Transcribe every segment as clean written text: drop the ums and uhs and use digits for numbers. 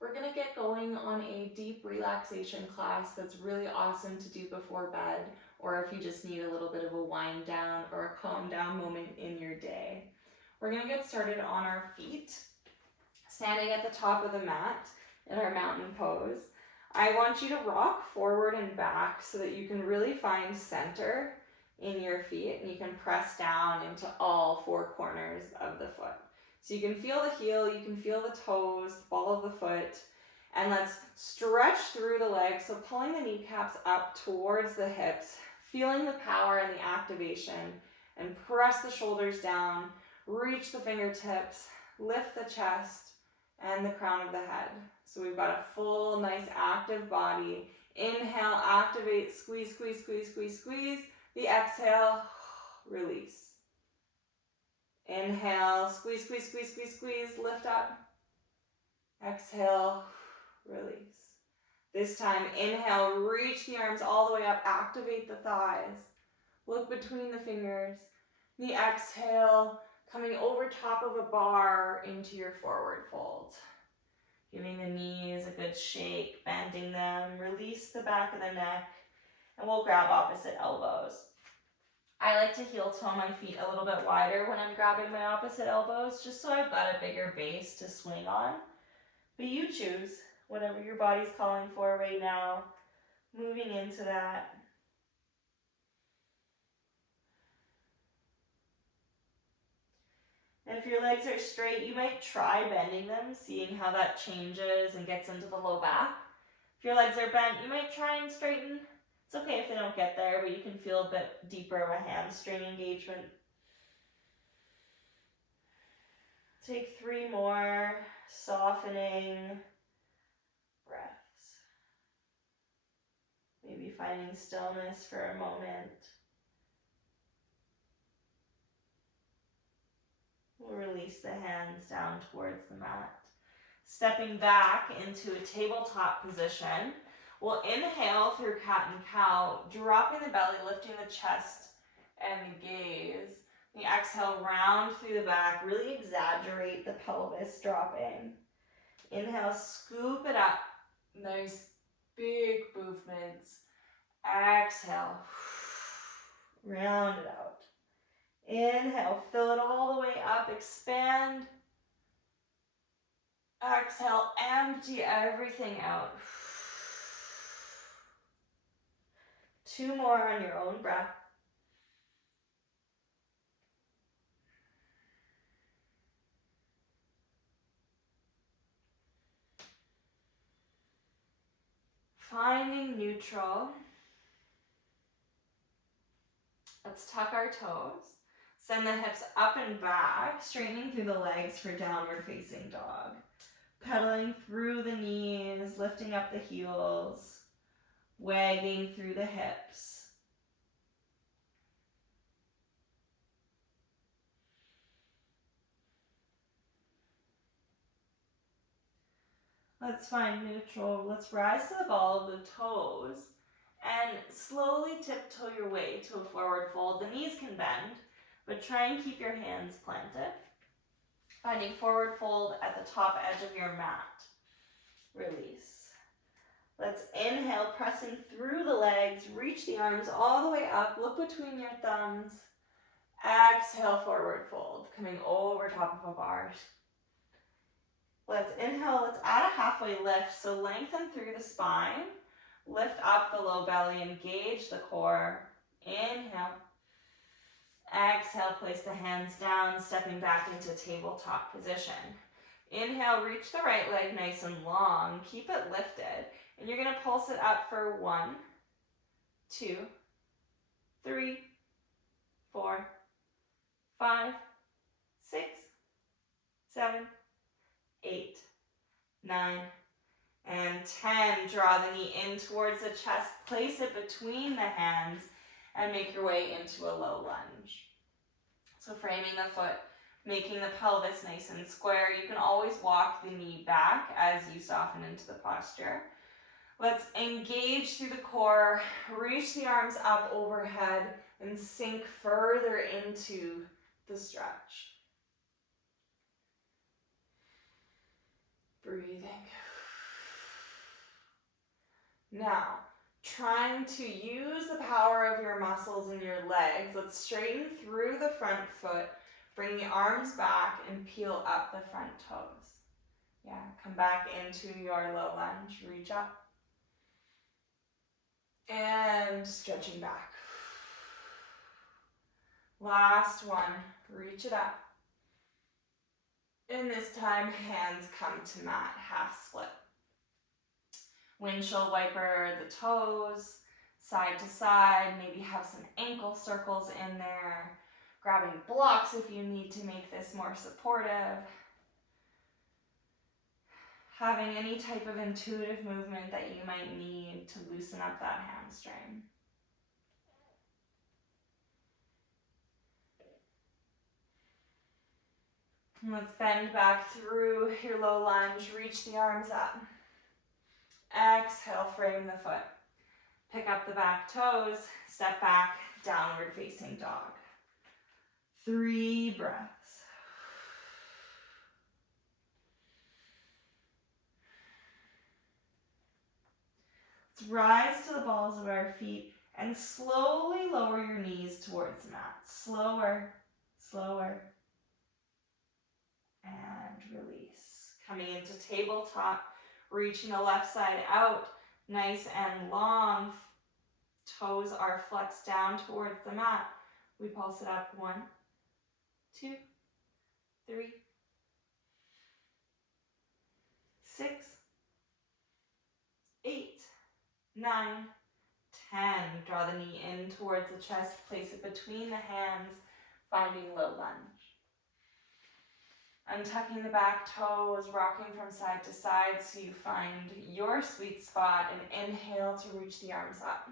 We're gonna get going on a deep relaxation class that's really awesome to do before bed, or if you just need a little bit of a wind down or a calm down moment in your day. We're gonna get started on our feet, standing at the top of the mat in our mountain pose. I want you to rock forward and back so that you can really find center in your feet and you can press down into all four corners of the foot. So you can feel the heel, you can feel the toes, the ball of the foot, and let's stretch through the legs. So pulling the kneecaps up towards the hips, feeling the power and the activation, and press the shoulders down, reach the fingertips, lift the chest and the crown of the head. So we've got a full, nice, active body. Inhale, activate, squeeze, squeeze, squeeze, squeeze, squeeze. The exhale, release. Inhale, squeeze, squeeze, squeeze, squeeze, squeeze, lift up. Exhale, release. This time, inhale, reach the arms all the way up, activate the thighs. Look between the fingers. The exhale, coming over top of a bar into your forward fold. Giving the knees a good shake, bending them, release the back of the neck, and we'll grab opposite elbows. I like to heel toe my feet a little bit wider when I'm grabbing my opposite elbows, just so I've got a bigger base to swing on. But you choose whatever your body's calling for right now, moving into that. And if your legs are straight, you might try bending them, seeing how that changes and gets into the low back. If your legs are bent, you might try and straighten. It's okay if they don't get there, but you can feel a bit deeper of a hamstring engagement. Take 3 more softening breaths. Maybe finding stillness for a moment. We'll release the hands down towards the mat. Stepping back into a tabletop position. We'll inhale through cat and cow, dropping the belly, lifting the chest and the gaze. The exhale, round through the back, really exaggerate the pelvis dropping. Inhale, scoop it up. Nice big movements. Exhale, round it out. Inhale, fill it all the way up, expand. Exhale, empty everything out. 2 more on your own breath. Finding neutral. Let's tuck our toes. Send the hips up and back, straightening through the legs for downward facing dog. Pedaling through the knees, lifting up the heels, wagging through the hips. Let's find neutral. Let's rise to the ball of the toes and slowly tiptoe your way to a forward fold. The knees can bend, but try and keep your hands planted. Finding forward fold at the top edge of your mat. Release. Let's inhale, pressing through the legs, reach the arms all the way up, look between your thumbs. Exhale, forward fold, coming over top of a bar. Let's inhale, let's add a halfway lift, so lengthen through the spine, lift up the low belly, engage the core. Inhale. Exhale, place the hands down, stepping back into tabletop position. Inhale, reach the right leg nice and long, keep it lifted, and you're gonna pulse it up for 1, 2, 3, 4, 5, 6, 7, 8, 9, and 10. Draw the knee in towards the chest, place it between the hands, and make your way into a low lunge. So framing the foot, making the pelvis nice and square. You can always walk the knee back as you soften into the posture. Let's engage through the core, reach the arms up overhead, and sink further into the stretch. Breathing. Now, trying to use the power of your muscles in your legs, let's straighten through the front foot, bring the arms back and peel up the front toes. Yeah, come back into your low lunge, reach up. And stretching back. Last one, reach it up. And this time, hands come to mat, half split. Windshield wiper the toes, side to side, maybe have some ankle circles in there. Grabbing blocks if you need to make this more supportive. Having any type of intuitive movement that you might need to loosen up that hamstring. And let's bend back through your low lunge, reach the arms up. Exhale, frame the foot. Pick up the back toes, step back, downward facing dog. 3 breaths. Let's rise to the balls of our feet and slowly lower your knees towards the mat. Slower, slower. And release. Coming into tabletop, reaching the left side out, nice and long. Toes are flexed down towards the mat. We pulse it up. 1, 2, 3, 6, 8, 9, 10. Draw the knee in towards the chest. Place it between the hands, finding low lunge. Untucking the back toes, rocking from side to side so you find your sweet spot, and inhale to reach the arms up.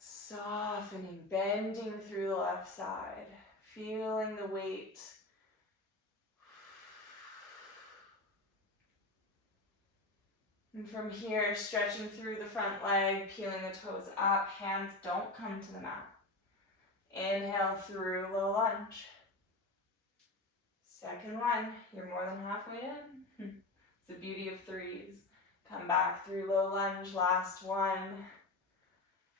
Softening, bending through the left side, feeling the weight. And from here, stretching through the front leg, peeling the toes up, hands don't come to the mat. Inhale through low lunge. Second one, you're more than halfway in. It's the beauty of 3s. Come back through low lunge, last one.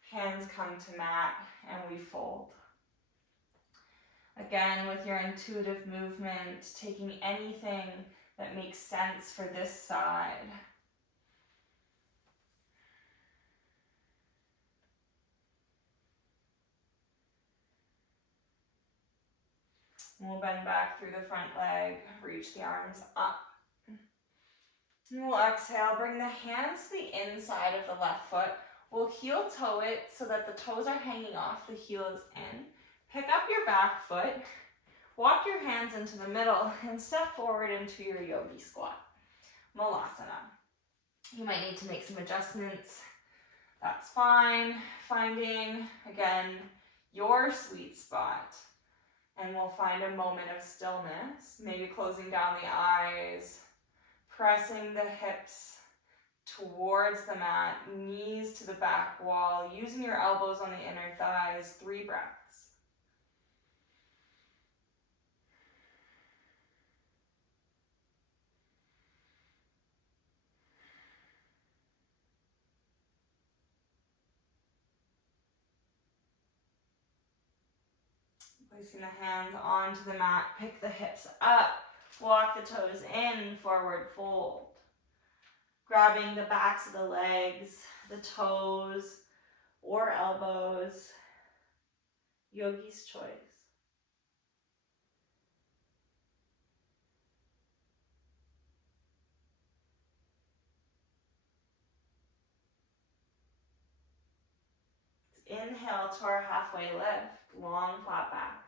Hands come to mat and we fold. Again, with your intuitive movement, taking anything that makes sense for this side. We'll bend back through the front leg, reach the arms up. And we'll exhale, bring the hands to the inside of the left foot. We'll heel toe it so that the toes are hanging off, the heel is in. Pick up your back foot, walk your hands into the middle, and step forward into your yogi squat. Malasana. You might need to make some adjustments. That's fine. Finding, again, your sweet spot. And we'll find a moment of stillness, maybe closing down the eyes, pressing the hips towards the mat, knees to the back wall, using your elbows on the inner thighs. 3 breaths. Placing the hands onto the mat, pick the hips up, walk the toes in, forward fold. Grabbing the backs of the legs, the toes, or elbows, yogi's choice. Inhale to our halfway lift, long flat back.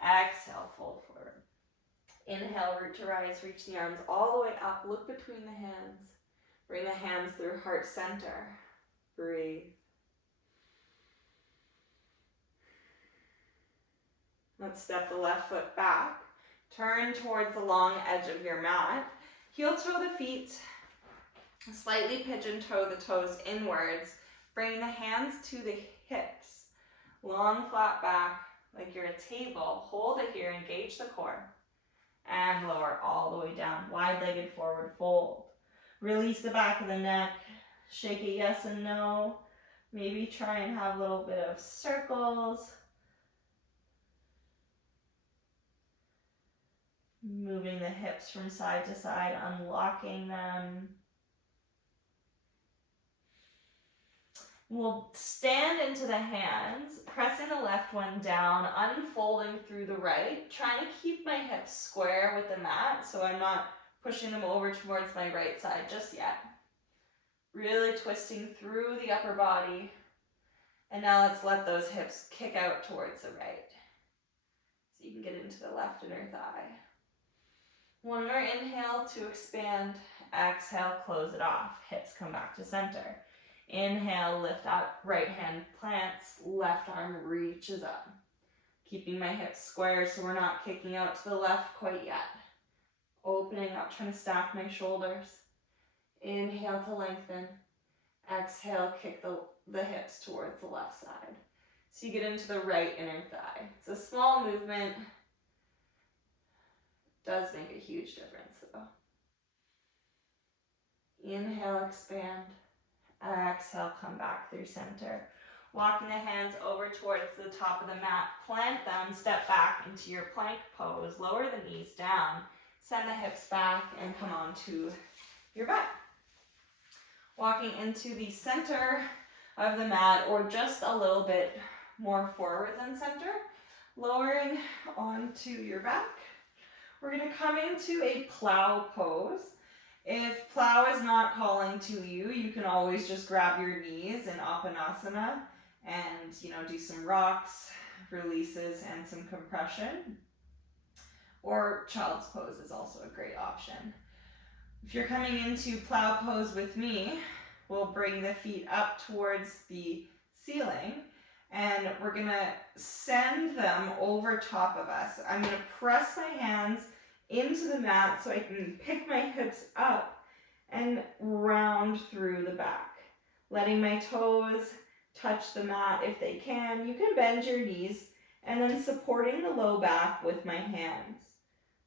Exhale, fold forward. Inhale, root to rise, reach the arms all the way up, look between the hands. Bring the hands through heart center. Breathe. Let's step the left foot back. Turn towards the long edge of your mat. Heel toe the feet. Slightly pigeon toe the toes inwards. Bring the hands to the hips. Long flat back like you're a table. Hold it here, engage the core. And lower all the way down. Wide-legged forward fold. Release the back of the neck. Shake a yes and no. Maybe try and have a little bit of circles. Moving the hips from side to side, unlocking them. We'll stand into the hands, pressing the left one down, unfolding through the right, trying to keep my hips square with the mat so I'm not pushing them over towards my right side just yet. Really twisting through the upper body. And now let's let those hips kick out towards the right. So you can get into the left inner thigh. One more inhale to expand. Exhale, close it off. Hips come back to center. Inhale, lift up, right hand plants, left arm reaches up. Keeping my hips square so we're not kicking out to the left quite yet. Opening up, trying to stack my shoulders. Inhale to lengthen. Exhale, kick the hips towards the left side. So you get into the right inner thigh. It's a small movement. Does make a huge difference though. Inhale, expand. Exhale, come back through center. Walking the hands over towards the top of the mat. Plant them, step back into your plank pose. Lower the knees down. Send the hips back and come onto your butt. Walking into the center of the mat or just a little bit more forward than center. Lowering onto your back. We're going to come into a plow pose. If plow is not calling to you, you can always just grab your knees in Apanasana and, do some rocks, releases, and some compression. Or child's pose is also a great option. If you're coming into plow pose with me, we'll bring the feet up towards the ceiling and we're gonna send them over top of us. I'm gonna press my hands into the mat so I can pick my hips up and round through the back. Letting my toes touch the mat if they can. You can bend your knees and then supporting the low back with my hands.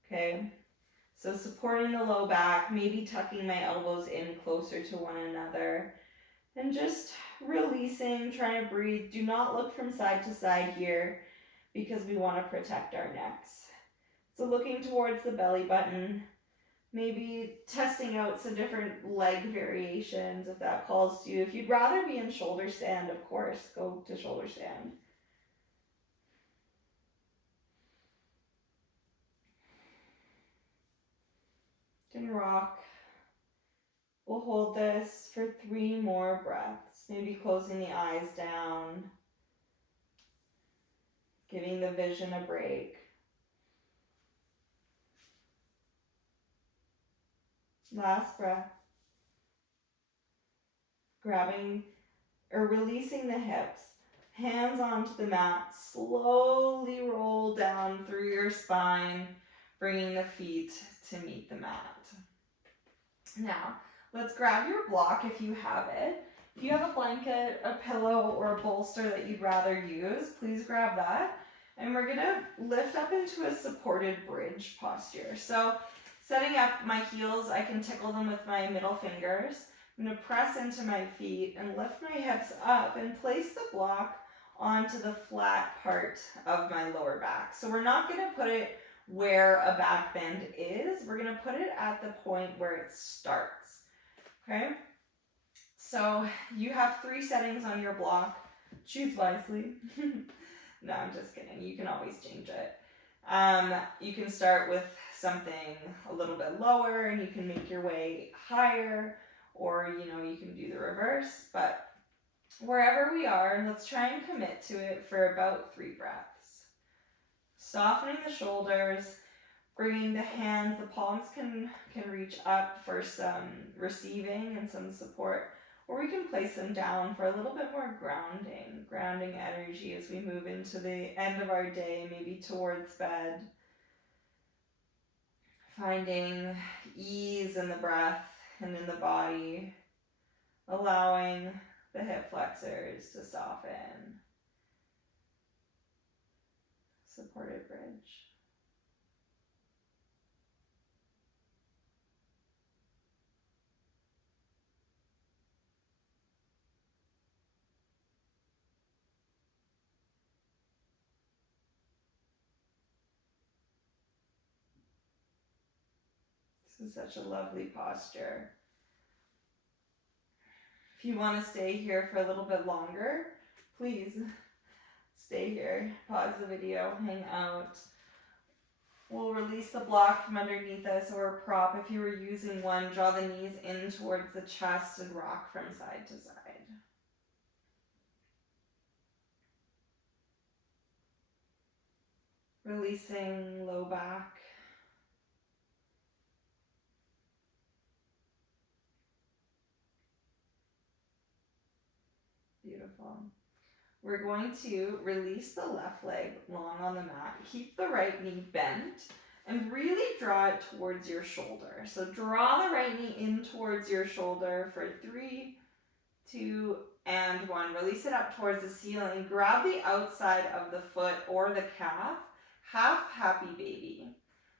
Okay, so supporting the low back, maybe tucking my elbows in closer to one another and just releasing, trying to breathe. Do not look from side to side here because we want to protect our necks. So looking towards the belly button, maybe testing out some different leg variations if that calls to you. If you'd rather be in shoulder stand, of course, go to shoulder stand. You can rock. We'll hold this for 3 more breaths, maybe closing the eyes down, giving the vision a break. Last breath. Grabbing or releasing the hips, hands onto the mat, slowly roll down through your spine, bringing the feet to meet the mat. Now, let's grab your block if you have it. If you have a blanket, a pillow, or a bolster that you'd rather use, please grab that. And we're gonna lift up into a supported bridge posture. So setting up my heels, I can tickle them with my middle fingers. I'm gonna press into my feet and lift my hips up and place the block onto the flat part of my lower back. So we're not gonna put it where a back bend is. We're gonna put it at the point where it starts, okay? So you have 3 settings on your block. Choose wisely. No, I'm just kidding. You can always change it. You can start with something a little bit lower and you can make your way higher, or you can do the reverse, but wherever we are, let's try and commit to it for about 3 breaths. Softening the shoulders, bringing the hands, the palms can reach up for some receiving and some support, or we can place them down for a little bit more grounding energy as we move into the end of our day, maybe towards bed. Finding ease in the breath and in the body, allowing the hip flexors to soften. Supported bridge. This is such a lovely posture. If you want to stay here for a little bit longer, please stay here. Pause the video, hang out. We'll release the block from underneath us or a prop. If you were using one, draw the knees in towards the chest and rock from side to side. Releasing low back. Beautiful. We're going to release the left leg long on the mat. Keep the right knee bent and really draw it towards your shoulder. So draw the right knee in towards your shoulder for 3, 2, and 1. Release it up towards the ceiling. Grab the outside of the foot or the calf. Half happy baby.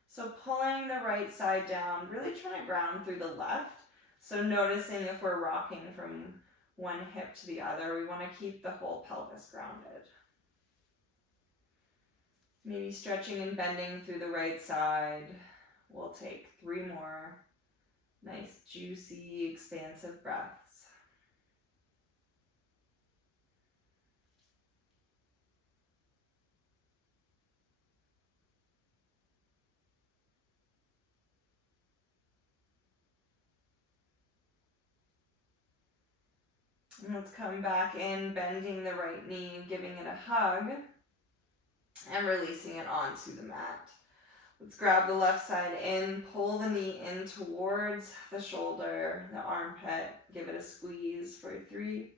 So pulling the right side down, really trying to ground through the left. So noticing if we're rocking from one hip to the other, we want to keep the whole pelvis grounded. Maybe stretching and bending through the right side. We'll take 3 more. Nice, juicy, expansive breaths. And let's come back in, bending the right knee, giving it a hug, and releasing it onto the mat. Let's grab the left side in, pull the knee in towards the shoulder, the armpit, give it a squeeze for 3,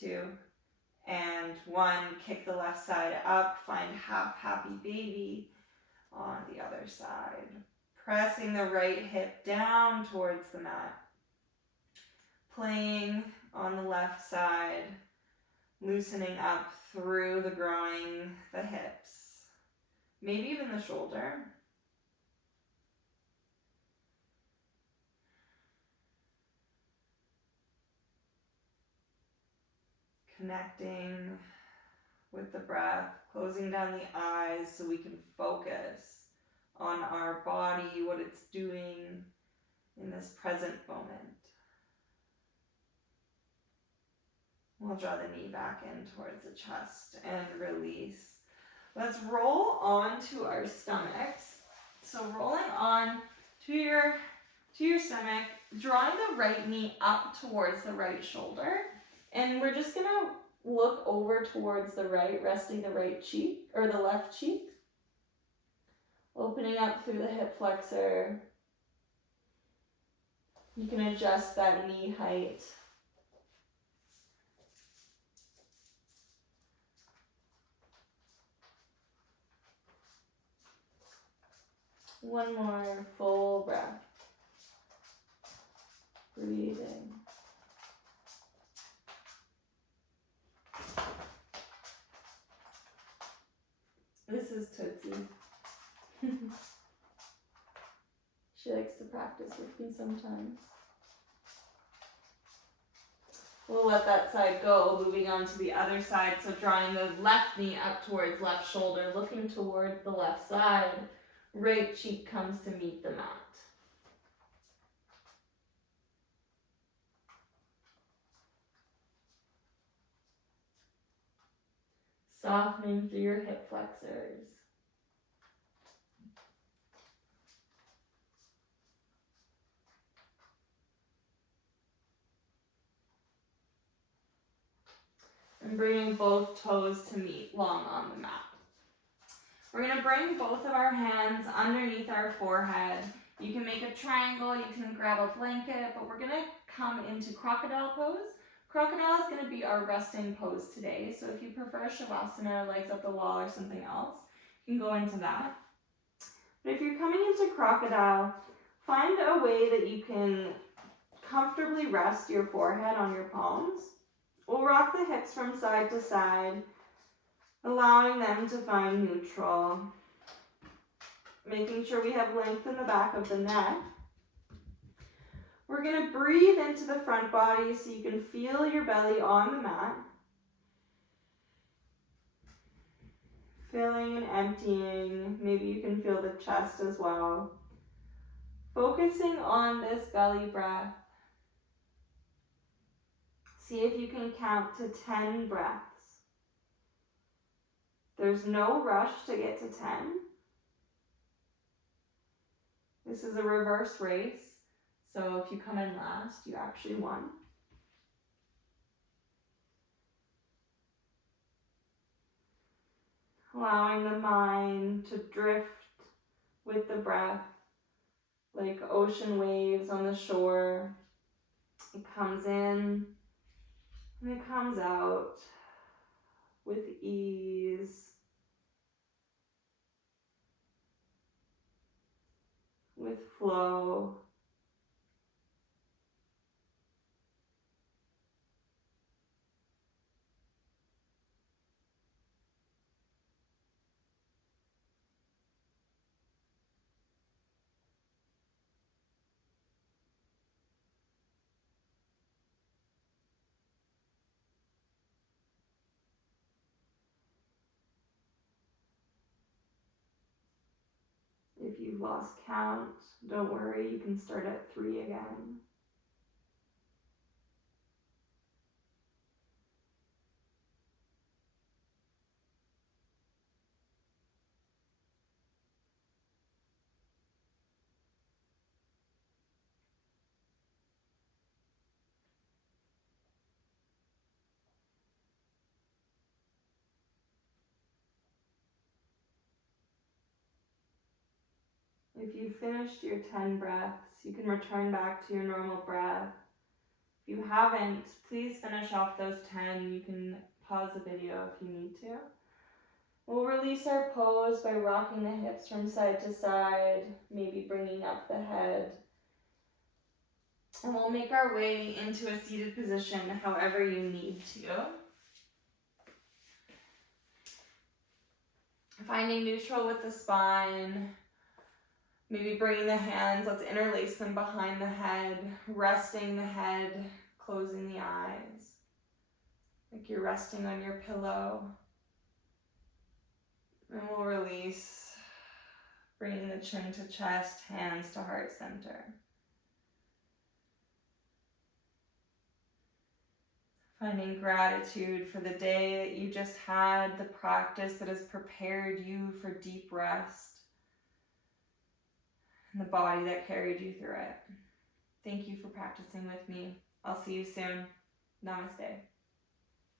2, and 1. Kick the left side up, find half happy baby on the other side. Pressing the right hip down towards the mat. Playing on the left side, loosening up through the groin, the hips, maybe even the shoulder. Connecting with the breath, closing down the eyes so we can focus on our body, what it's doing in this present moment. We'll draw the knee back in towards the chest and release. Let's roll onto our stomachs. So rolling on to your stomach, drawing the right knee up towards the right shoulder. And we're just gonna look over towards the right, resting the right cheek or the left cheek. Opening up through the hip flexor. You can adjust that knee height. One more full breath. Breathing. This is Tootsie. She likes to practice with me sometimes. We'll let that side go, moving on to the other side. So drawing the left knee up towards left shoulder, looking towards the left side. Right cheek comes to meet the mat. Softening through your hip flexors. And bringing both toes to meet long on the mat. We're going to bring both of our hands underneath our forehead. You can make a triangle, you can grab a blanket, but we're going to come into crocodile pose. Crocodile is going to be our resting pose today. So if you prefer Shavasana, legs up the wall or something else, you can go into that. But if you're coming into crocodile, find a way that you can comfortably rest your forehead on your palms. We'll rock the hips from side to side, allowing them to find neutral. Making sure we have length in the back of the neck. We're going to breathe into the front body so you can feel your belly on the mat. Filling and emptying. Maybe you can feel the chest as well. Focusing on this belly breath. See if you can count to 10 breaths. There's no rush to get to 10. This is a reverse race, so if you come in last, you actually won. Allowing the mind to drift with the breath like ocean waves on the shore. It comes in and it comes out with ease, with flow. If you've lost count, don't worry, you can start at 3 again. If you've finished your 10 breaths, you can return back to your normal breath. If you haven't, please finish off those 10. You can pause the video if you need to. We'll release our pose by rocking the hips from side to side, maybe bringing up the head. And we'll make our way into a seated position however you need to. Finding neutral with the spine. Maybe bringing the hands, let's interlace them behind the head, resting the head, closing the eyes. Like you're resting on your pillow. And we'll release, bringing the chin to chest, hands to heart center. Finding gratitude for the day that you just had, the practice that has prepared you for deep rest, and the body that carried you through it. Thank you for practicing with me. I'll see you soon. Namaste.